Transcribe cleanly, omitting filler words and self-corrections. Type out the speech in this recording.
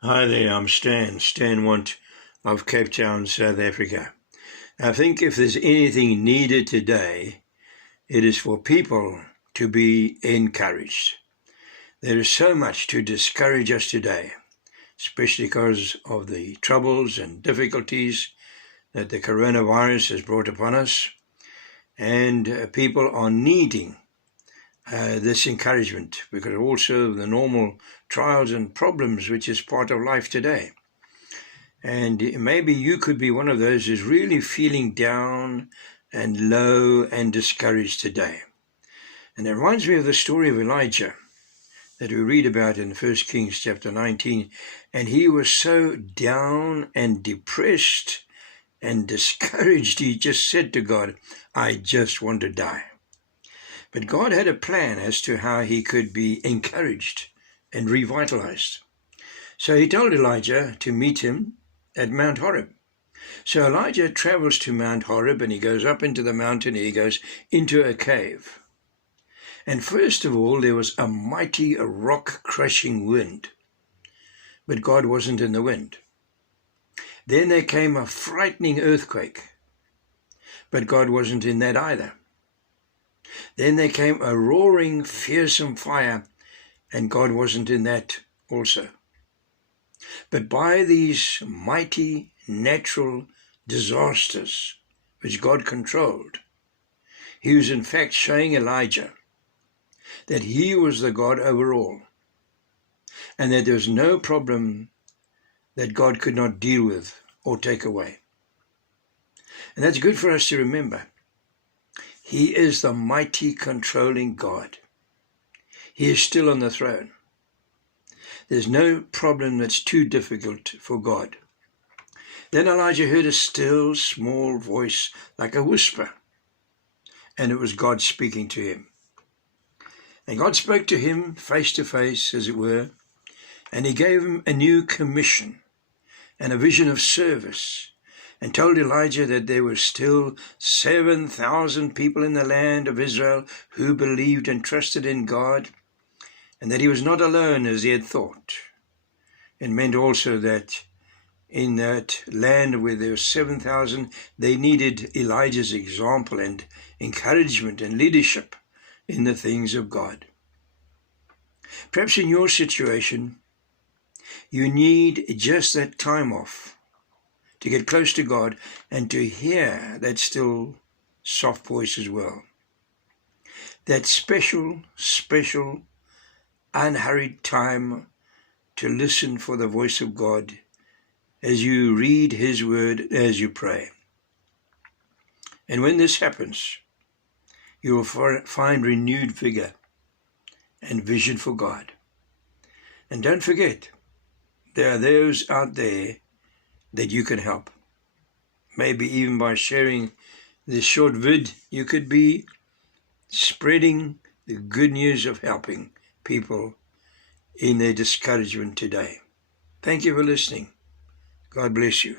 Hi there, I'm Stan Want of Cape Town, South Africa. I think if there's anything needed today, it is for people to be encouraged. There is so much to discourage us today, especially because of the troubles and difficulties that the coronavirus has brought upon us, and people are needing this encouragement because also the normal trials and problems which is part of life today. And maybe you could be one of those who's really feeling down and low and discouraged today. And it reminds me of the story of Elijah that we read about in 1 Kings chapter 19. And he was so down and depressed and discouraged, he just said to God, I just want to die. But God had a plan as to how he could be encouraged and revitalized. So he told Elijah to meet him at Mount Horeb. So Elijah travels to Mount Horeb and he goes up into the mountain, he goes into a cave. And first of all, there was a mighty rock-crushing wind, but God wasn't in the wind. Then there came a frightening earthquake, but God wasn't in that either. Then there came a roaring, fearsome fire, and God wasn't in that also. But by these mighty natural disasters, which God controlled, he was in fact showing Elijah that he was the God over all, and that there was no problem that God could not deal with or take away. And that's good for us to remember. He is the mighty controlling God. He is still on the throne. There's no problem that's too difficult for God. Then Elijah heard a still, small voice like a whisper, and it was God speaking to him. And God spoke to him face to face, as it were, and he gave him a new commission and a vision of service, and told Elijah that there were still 7,000 people in the land of Israel who believed and trusted in God, and that he was not alone as he had thought. It meant also that in that land where there were 7,000, they needed Elijah's example and encouragement and leadership in the things of God. Perhaps in your situation, you need just that time off to get close to God and to hear that still soft voice as well. That special, unhurried time to listen for the voice of God as you read his word, as you pray. And when this happens, you will find renewed vigor and vision for God. And don't forget, there are those out there that you can help. Maybe even by sharing this short vid, you could be spreading the good news of helping people in their discouragement today. Thank you for listening. God bless you.